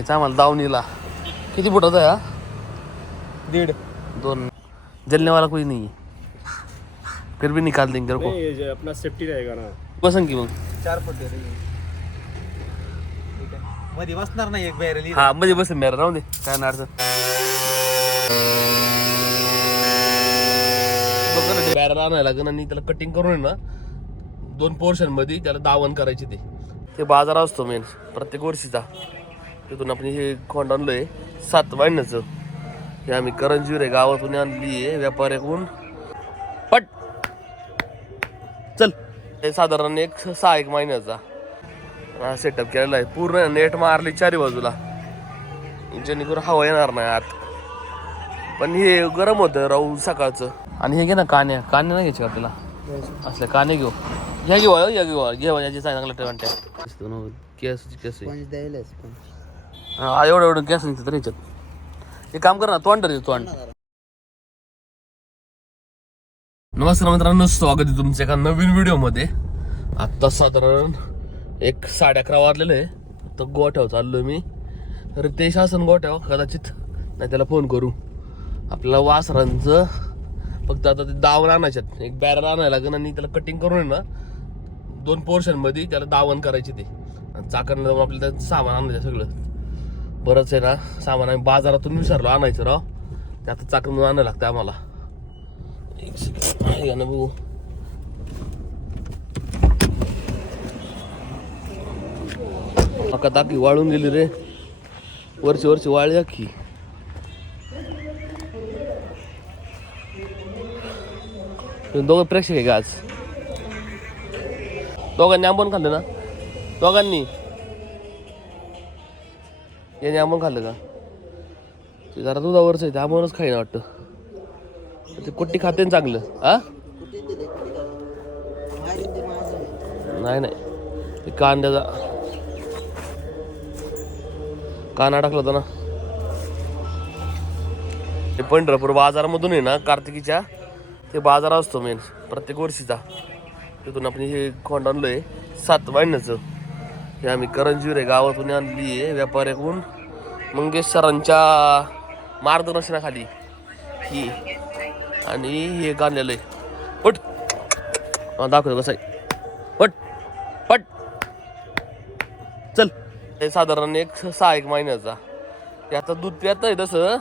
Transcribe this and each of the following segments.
आम्हाला दावणीला किती फुटाचा आहे हा? दीड. दोन. जलने वाला कोई नहीं है फिर भी निकाल देंगे तेरे को. नहीं ये जो अपना सेफ्टी रहेगा ना की मग. चार फूट दे रही मध्ये बसणार नाही एक बॅरल हा म्हणजे बस मेरा राहून दे. काय नाही अडचण. बॅरल आणायला लागेल आणि त्याला कटिंग करून आहे ना दोन पोर्शनमध्ये त्याला दावण करायचे ते. ते बाजार असतो मेन प्रत्येक वर्षीचा. तिथून आपण हे खोंड आणलंय सात महिन्याचं हे आम्ही करंजीवर आहे गावातून आणली आहे व्यापाऱ्याकडून. पट! चल. हे साधारण एक सहा एक महिन्याचा. सेटअप केलेला आहे. पूर्ण नेट मारली चारी बाजूला. जेणेकरून हवा येणार नाही आत. पण हे गरम होतं राहू सकाळचं. आणि हे घे ना कान्या कान्या नाही घ्यायचे आपल्याला असले काने घेऊ. ह्या घेऊ हं, या घेऊ. घेऊ याची चांगलं ट्रेवंट्या केस केस पण हा एवढं एवढं केस निघतं तर ह्याच्यात एक काम कर ना तोंड रे तोंड नमस्कार मित्रांनो स्वागत आहे तुमच्या एका नवीन व्हिडिओमध्ये आत्ता साधारण एक साडे अकरा वाजलेलं आहे. तर गोठ्याव चाललो मी. तर ते शासन गोठ्याव कदाचित. नाही त्याला फोन करू. आपल्याला वासरांचं फक्त आता ते दावण आणायच्यात एक बॅरल आणायला लागेल आणि त्याला कटिंग करून आहे ना दोन पोर्शनमध्ये त्याला दावण करायचे ते. चाकण चाकणला जाऊन आपल्याला त्याचं सामान आणायचं सगळं. बरंच आहे ना सामान आम्ही बाजारातून विसरलो आणायचं राव. ते आता चाकण आणायला लागतं आम्हाला. एक सेकंड ना बघू. वाळून गेली रे. वरची वरची वाळली अख्खी दोघं प्रेक्षक आहे का आज? दोघांनी आंबून खाल्लं ना? दोघांनी? याने आंबून खाल्लं का? ते जरा दुधावरच आहे ते आंबूनच खाईन वाटतं. ते कुट्टी खाते ना चांगलं. आ? नाही नाही. ते कांद्याचा काना टाकला होता ना. ते पंढरपूर बाजारामधून आहे ना कार्तिकीच्या ते बाजार असतो मेन प्रत्येक वर्षीचा. तिथून आपण हे खोंड आहे सात महिन्याचं हे आम्ही करंजीवर आहे गावातून आणली आहे व्यापाऱ्याकडून. मंगेश सरांच्या मार्गदर्शनाखाली ही. आणि हे एक आणलेलं आहे. पट. दाखवतो कसं आहे पट. पट. चल. हे साधारण एक सहा एक महिन्याचा. ते आता दूध पित आहे तसं.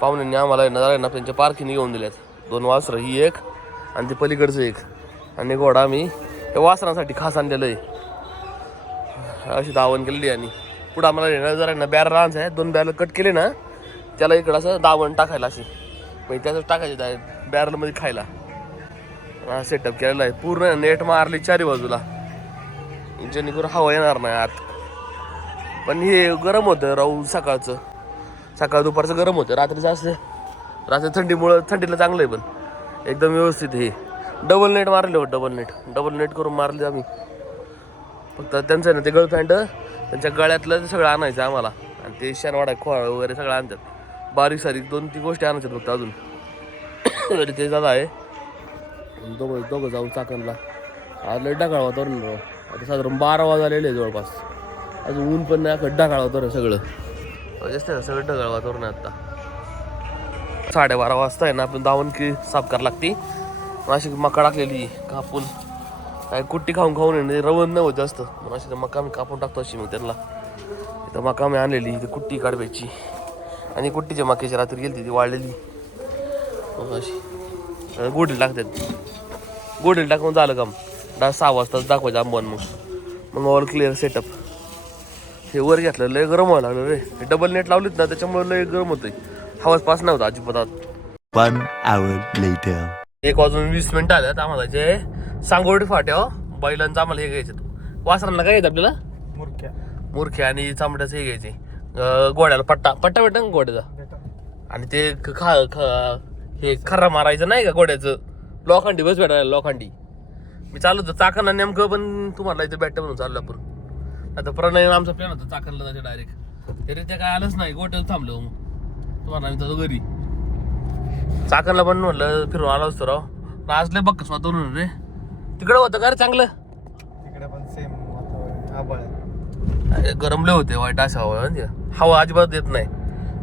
पाहुण्यांनी आम्हाला आहे ना त्यांच्या पार्किंग घेऊन दिल्यात. दोन वासरं ही एक. आणि ते पलीकडचं एक. आणि घोडा आम्ही हे वासरांसाठी खास आणलेलं आहे. अशी दावण केलेली आणि पुढं आम्हाला येणार जरा ना बॅरल रान्स आहे. दोन बॅरल कट केले ना त्याला इकडं असं दावण टाकायला अशी. म्हणजे त्याचं टाकायचं बॅरलमध्ये खायला. हा सेटअप केलेला आहे. पूर्ण नेट मारली चारी बाजूला. जेणेकरून हवा येणार नाही आत. पण हे गरम होतं राहू सकाळचं. सकाळ दुपारचं गरम होतं. रात्रीचं असं रात्री थंडीमुळं थंडीला चांगलं आहे पण. एकदम व्यवस्थित हे. डबल नेट मारले हो डबल नेट डबल नेट करून मारले आम्ही. फक्त त्यांचं आहे ना ते गर्लफ्रेंड त्यांच्या गळ्यातलं ते सगळं आणायचं आम्हाला. आणि ते शनवाडा खोळ वगैरे सगळं आणतात. बारीक सारीक दोन तीन गोष्टी आणायच्यात फक्त अजून. तरी ते दादा आहे. दोघं दोघं जाऊन चाकणला. आज लय ढगाळ वातावरण आता साधारण बारा वाजलेले आहे जवळपास. अजून ऊन पण नाही अख्खं ढगाळ वातावरण सगळं. जास्त आहे ना सगळं ढगाळ वातावरण आहे आता. साडेबारा वाजता आहे ना आपण दावण की साफ करायला लागते. अशी मका टाकलेली कापून. काय कुट्टी खाऊन खाऊन आहे रवन ते रवण नाही होत जास्त. म्हणून अशी मका मी कापून टाकतो अशी मग त्यांना. इथं मका मी आणलेली ती कुट्टी काढवायची आणि कुट्टीच्या मक्याची रात्री गेली ती वाढलेली मग अशी गोडील टाकतात. गोडील टाकून झालं काम. दहा सहा वाजताच दाखवायचं आंबवण मग. मग ऑल क्लिअर सेटअप हे वर घेतलं लय गरम व्हायला लागलं रे. हे डबल नेट लावलीत ना त्याच्यामुळे लय गरम होतंय. हवाच पास नव्हता अजिबात. एक वाजून वीस मिनिटं आल्यात आम्हाला जे सांगोर्डी फाट्यावर बैलांचं आम्हाला हे घ्यायचं वासरांना काय घ्यायचं आपल्याला? मुरक्या. मुरखे आणि चामड्याचं हे घ्यायचे. अं, घोड्याला पट्टा. पट्टा भेटा ना घोड्याचा आणि ते ख- हे खर्रा मारायचं नाही का घोड्याचं लोखंडी बस भेटायला लोखंडी. मी चालू होतो चाकणला नेमकं पण तुम्हाला इथे बॅट म्हणून चाललो आपण. आता प्रणय आमचा प्लॅन होता चाकणला जायचं डायरेक्ट तरी ते काय आलंच नाही. गोट्यात थांबलो. मग तुम्हाला आम्ही जातो घरी. चाकणला पण म्हणलं फिरून आलो असतो राव. आज लय बघ वातावरण रे. तिकडं होतं का रे चांगलं? तिकडे पण सेम अरे, गरमले होते वाईट अशा हवा म्हणजे. हवा अजिबात देत नाही.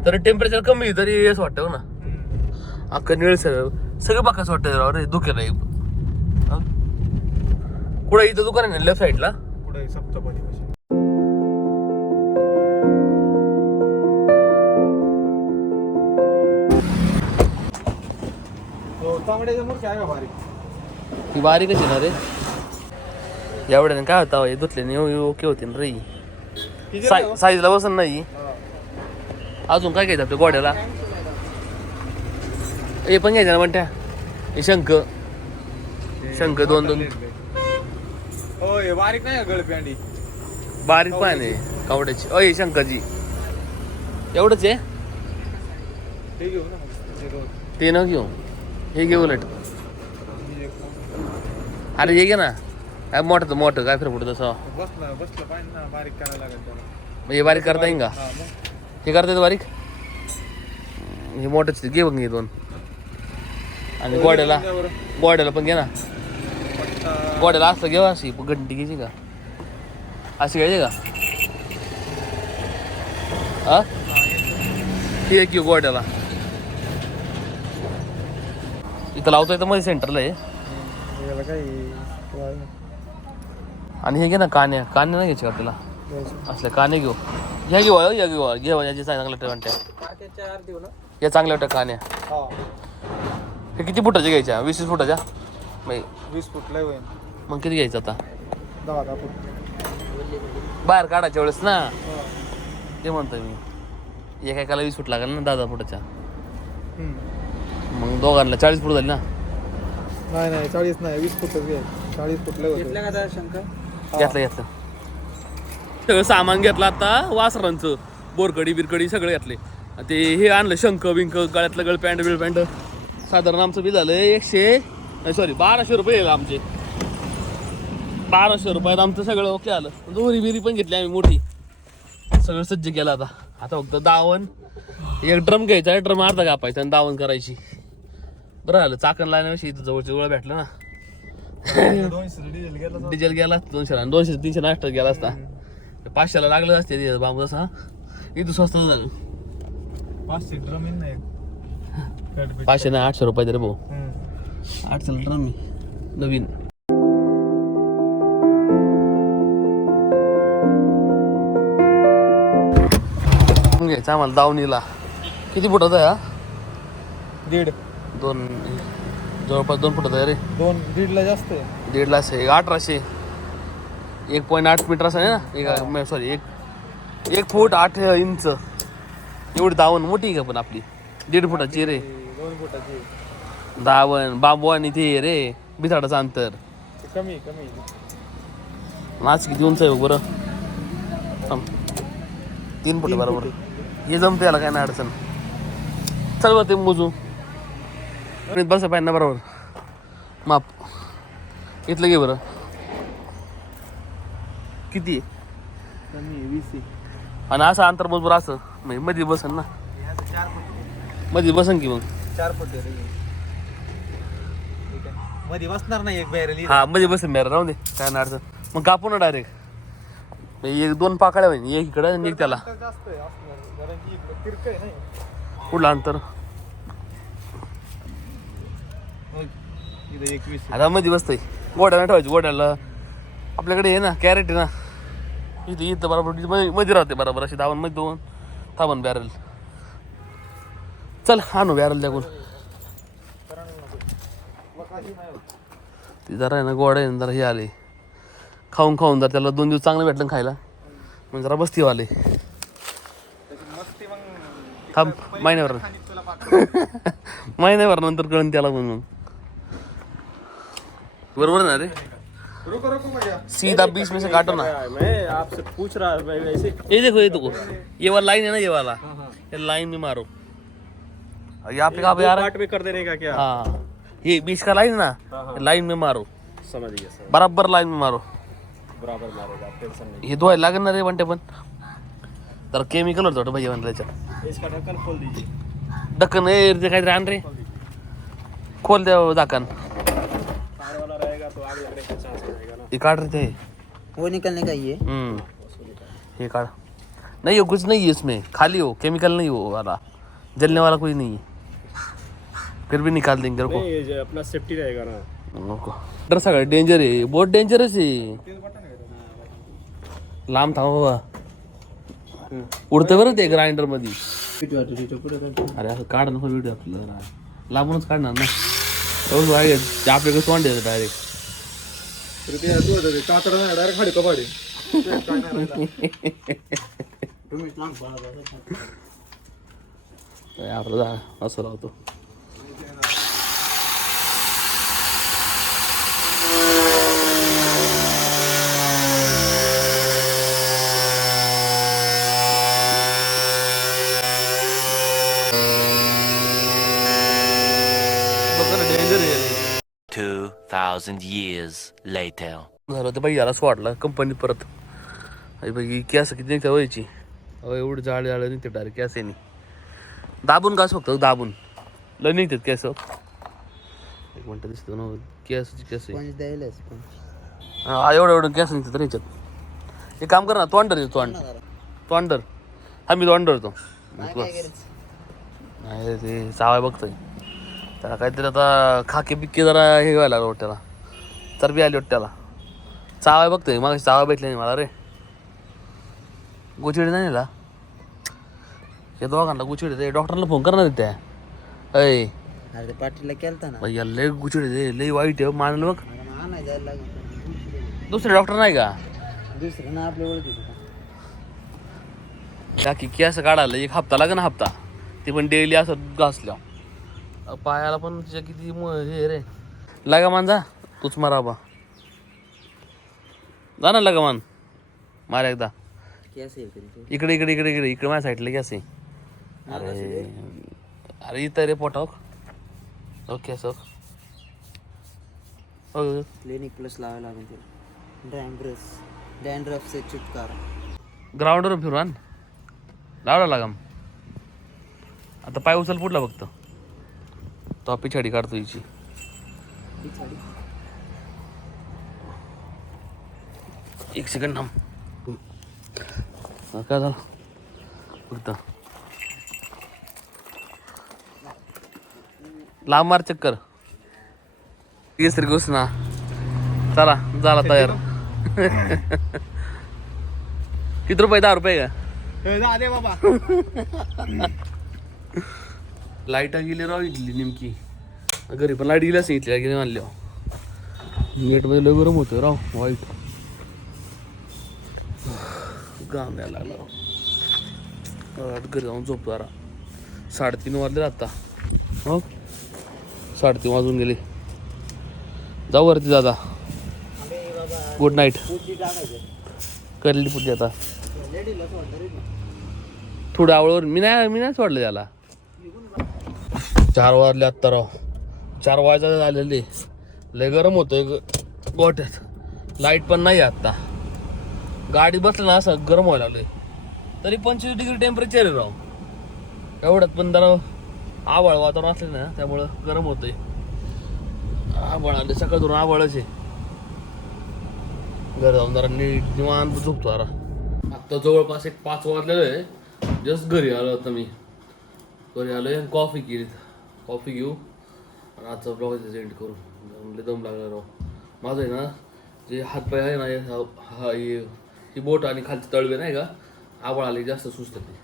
तरी टेम्परेचर कमी आहे, तरी असं वाटतं हो ना. अख्खं निळ सगळं. सगळं बाकाच वाटतं राव रे दुखेल कुठं इथं दुकान आहे ना लेफ्ट साईडला पुढे सप्तपदी हो तांबड्याच्या मूर्ती आहे का बारीक? बारीकच आहे ना रे. एवढ्याने काय होता हे धुतले ओके होते ना रे. साई साईजला बसन नाही. अजून काय घ्यायचं आपल्या गोड्याला? हे पण घ्यायचं ना म्हणत्या हे शंख. शंख दोन दोन. हो बारीक नाही बारीक पान आहे कावड्याची. अय शंकरची एवढंच आहे. ते न घेऊ. हे घेऊ उलट. अरे हे घे ना. काय मोठं तर मोठं काय फिर पुढं तसं? बसलं बसलं पाहिजे ना बारीक करायला लागेल त्याला. मग हे बारीक करता येईन का? हा, मग. हे करता येतं बारीक? हे मोठंच घे बघ हे दोन. आणि गोड्याला. गोड्याला पण घे ना. पट्टा. गोड्याला असलं घेऊ अशी घंटी घ्यायची का. अशी घ्यायची का? हा? ती एक घेऊ गोड्याला. इथं लावतो इथं मध्ये सेंटरला आहे याला. आणि हे घे ना कान्या. कान्या नाही घ्यायचे का आपल्याला? द्यायचं. असले काने घेऊ. ह्या घेऊ अहो, या घेऊ घे याची चांगल्या ना. या चांगल्या वाटत्या कान्या. हा. किती फुटाच्या घ्यायच्या वीस वीस फुटाच्या? वीस फूट लय होईल मग किती घ्यायचं आता? दहा दहा फूट. बाहेर काढायच्या वेळेस ना? ते म्हणतोय मी. एका एकाला वीस फूट लागेल ना दहा दहा फुटाच्या? हम्म. मग दोघांना चाळीस फूट झाली ना? नाही नाही चाळीस नाही वीस फूटच घे. चाळीस फूट लय होते. घेतलं घेतलं सगळं सामान घेतलं आता वासरांचं. बोरकडी बिरकडी सगळे घेतले. आणि ते हे आणलं शंख बिंक गळ्यातलं गळ पॅन्ट बिल पॅन्ट. साधारण आमचं बिल झालं एकशे सॉरी बाराशे रुपये येईल आमचे. बाराशे रुपयात आमचं सगळं ओके आलं. दोरी बिरी पण घेतली आम्ही मोठी. सगळं सज्ज केलं आता. आता फक्त दावण. एक ड्रम घ्यायचा आहे ड्रम अर्धा कापायचा आणि दावण करायची. बरं झालं चाकण लावण्याविषयी इथं जवळच्या जवळ भेटलं ना. दोनशे डिझेल गेलं डिझेल गेला असता दोनशे आणि दोनशे तीनशे नाश्ता गेला असता. पाचशेला लागलं असते बांबू तसा इथं स्वस्त झालं. पाचशे ड्रम येईन ना एक. पाचशे नाही आठशे रुपये तरी भाऊ. आठशे लिटर मी नवीन. घ्यायचं आम्हाला दावणीला. किती फुटाचा हा? दीड. दोन जवळपास दोन फुटाचा आहे रे. दोन दीडला जास्त आहे. दीडला असे अठराशे. एक पॉईंट आठ मीटर असं आहे ना? एक सॉरी एक एक फूट आठ इंच. एवढी दावण मोठी आहे का पण आपली? दीड फुटाची रे. दोन फुटाची दावण बांबू आणि ते रे बिथाडाचं अंतर. कमी कमी नाच किती उंच आहे बघ बरं. थांब. तीन फुट बरोबर. हे जमते याला काय नाही अडचण. चल बरं ते मोजू. बस पाहिजे ना बरोबर. माप. इथलं घे बरं. किती? वीस आणि असं अंतर बरोबर असं. म्हणजे मध्ये बसन ना. मध्ये बसन की मग. चार फूट. मध्ये बसणार नाही एक बॅरल हा मध्ये बसन मेरा राहून दे. काय नाही अडचण. मग कापू ना डायरेक्ट एक दोन पाकळ्या होईल एक इकडं आणि एक त्याला. कुठलं अंतर? इथं एक आता मध्ये बसतोय. गोड्याला ठेवायची गोड्याला. आपल्याकडे आहे ना कॅरेट आहे ना. इथं इथं बरोबर मध्ये- राहते बरोबर अशी धावनमध्ये दोन थांबन बॅरल चल आणू बॅरल द्याकून ती जरा आहे ना गोड आहे जरा हे आले. खाऊन खाऊन जर त्याला दोन दिवस चांगलं भेटलं खायला. म्हणजे जरा बस्ती आले थांब महिन्यावर तुला महिन्याभर नंतर कळून त्याला म्हणून. बरोबर ना रे? रुको रुको भैया सीधा बीच में से काटो ना। मैं आपसे पूछ रहा मैं ऐसे ये देखो ये देखो। ये वाला लाइन है ना ये वाला। ये लाइन में मारो। ये कहाँ पे आ रहा है? पार्ट में कर देने का क्या? हाँ ये बीच का लाइन है ना लाइन में मारो। समझ गया सर बराबर लाइन में मारो। बराबर मारेगा आप टेंशन नहीं। हे धुवायला लागेल ना रे म्हणते पण तर केमिकल होतं वाटतं भाई म्हणलं त्याच्यात इसका ढक्कन खोल दीजिए। दक्कन ए ते काहीतरी आण रे खोल द्या रहेगा तो आगे लगने का चांस ना हे काढ रे ते वो निकलने का ये हम्म। ये काढ़ नहीं हो कुछ नहीं है इसमें। खाली हो केमिकल नहीं हो वाला। जलने वाला कोई नहीं है। फिर भी निकाल देंगे ये जो अपना सेफ्टी रहेगा ना। तर सगळं डेंजर आहे बहुत डेंजरच आहे लांब थांब बाबा उडतं बरं ते ग्राइंडर मध्ये अरे असं काढ नको व्हिडिओ आपल्याला लांबूनच काढणार ना। आपल्याकडे तोंड येतं डायरेक्ट डायरेक्ट खाली कपाडी आपलं जा असं राहतो डेंजर आहे 2,000 years later. झालं ते बाई याला वाटलं कंपनीत परत. आई बाई कॅस किती निघते व्हायची? अहो एवढी जाळ जाळ निघते डायरेक्ट कॅस आहे दाबून कास फक्त दाबून. लय निघतात कॅस एक मिनटं दिसतो ना कॅस आहे. हा एवढं एवढं कॅस निघतात रे याच्यात. एक काम कर ना तोंडर तोंड. तोंडर. हा मी तोंडर तो नाही रे, ते चावाय बघतोय. त्याला काहीतरी आता खाके बिक्के जरा हे व्हायला लागलं त्याला. चरबी आली वाटतं त्याला. चावाय बघतोय मग चावा भेटले नाही मला रे. गुचिडी नाही नेला? हे दोघांना गुचिडी ते डॉक्टरला फोन करणार त्या अय अरे ते पाटीलला केलता ना. भैया लय गुचिडी दे लय वाईट आहे मानलं बघ. मला मग आणायला जायला लागेल. दुसरे डॉक्टर नाही का? दुसरं ना आपल्या ओळखीचं का? बाकी केस काढायला एक हप्ता लागेल ना हप्ता. ते पण डेली असं घासल्या. अ, पायाला पण तिच्या किती हे रे. लगामान जा. तूच मारा बा. जा ना लगामान मार एकदा. इकडे इकडे इकडे इकडे. इकडे माझ्या साईडला कॅस आहे. अरे. अरे इथं रे पोटाव ओके सर क्लिनिक प्लस लावायला लागेल त्याला डॅन्ड्रस डॅन्ड्रफचे छुटकारा. ग्राउंडवर फिरू आण. लावला लागम. आता पाय उचल पुढला फक्त. तो पिछाडी काढतो हिची एक सेकंड थांब. काय झालं? फक्त. लांब मार चक्कर. तिसरी गोष्ट ना. चला झाला तयार. किती रुपये? दहा रुपये का? बाबा. लाईटा गेली राव इथली नेमकी. घरी पण लाइट गेली असं इथल्या गेली आणली नेटमध्ये लय गरम होतं राव वाईट. घाम यायला लागला घरी जाऊन झोप जरा. साडेतीन वाजले आता. हो? साडेतीन वाजून गेले. जाऊ वरती दादा. गुड नाईट करली पुढची आता. थोडं आवळवर मी नाही मी नाही सोडलं त्याला. चार वाजले आत्ता राव. चार वाजायला झालेले. लय गरम होतंय ग- गोठ्यात. लाइट पण नाही आत्ता गाडी बसलं ना असं गरम व्हायला लागलंय. तरी पंचवीस डिग्री टेम्परेचर आहे राव. एवढ्यात पण जरा आवाळ वातावरण असलं ना त्यामुळं गरम होतंय. आवाळ आले सकाळ धरून आवाळच आहे. घर जाऊन जरा नीट निवांत झोपतो जरा. आत्ता जवळपास एक पाच वाजलेलं आहे. जस्ट घरी आलो आता मी. घरी आलोय आहे कॉफी केली कॉफी घेऊ आणि आजचा ब्लॉग एंड करू. म्हणजे दम लागला राव. माझं आहे ना जे हातपाय आहे ना हे हा- हा ही बोट आणि खालचे तळवे नाही का आवळ आली जास्त सुचतात ते.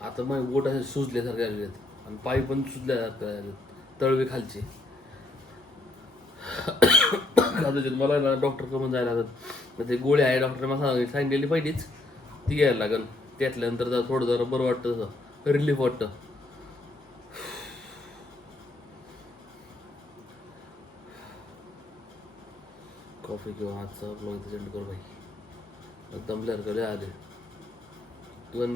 आता मग बोट असे सुजल्यासारखे आलेले आहेत. आणि पाय पण सुजल्यासारखे आले तळवे खालचे. मला ना डॉक्टरकडून जायला लागत मग ते गोळ्या आहे डॉक्टर मला सांगितली पहिलीच. ती घ्यायला लागेल. त्यातल्यानंतर जरा थोडं जरा बरं वाटतं रिलीफ वाटतं. कॉफी किंवा हातचा ब्लॉग सेंड कर भाई. दमल्यावर कडे आले. तू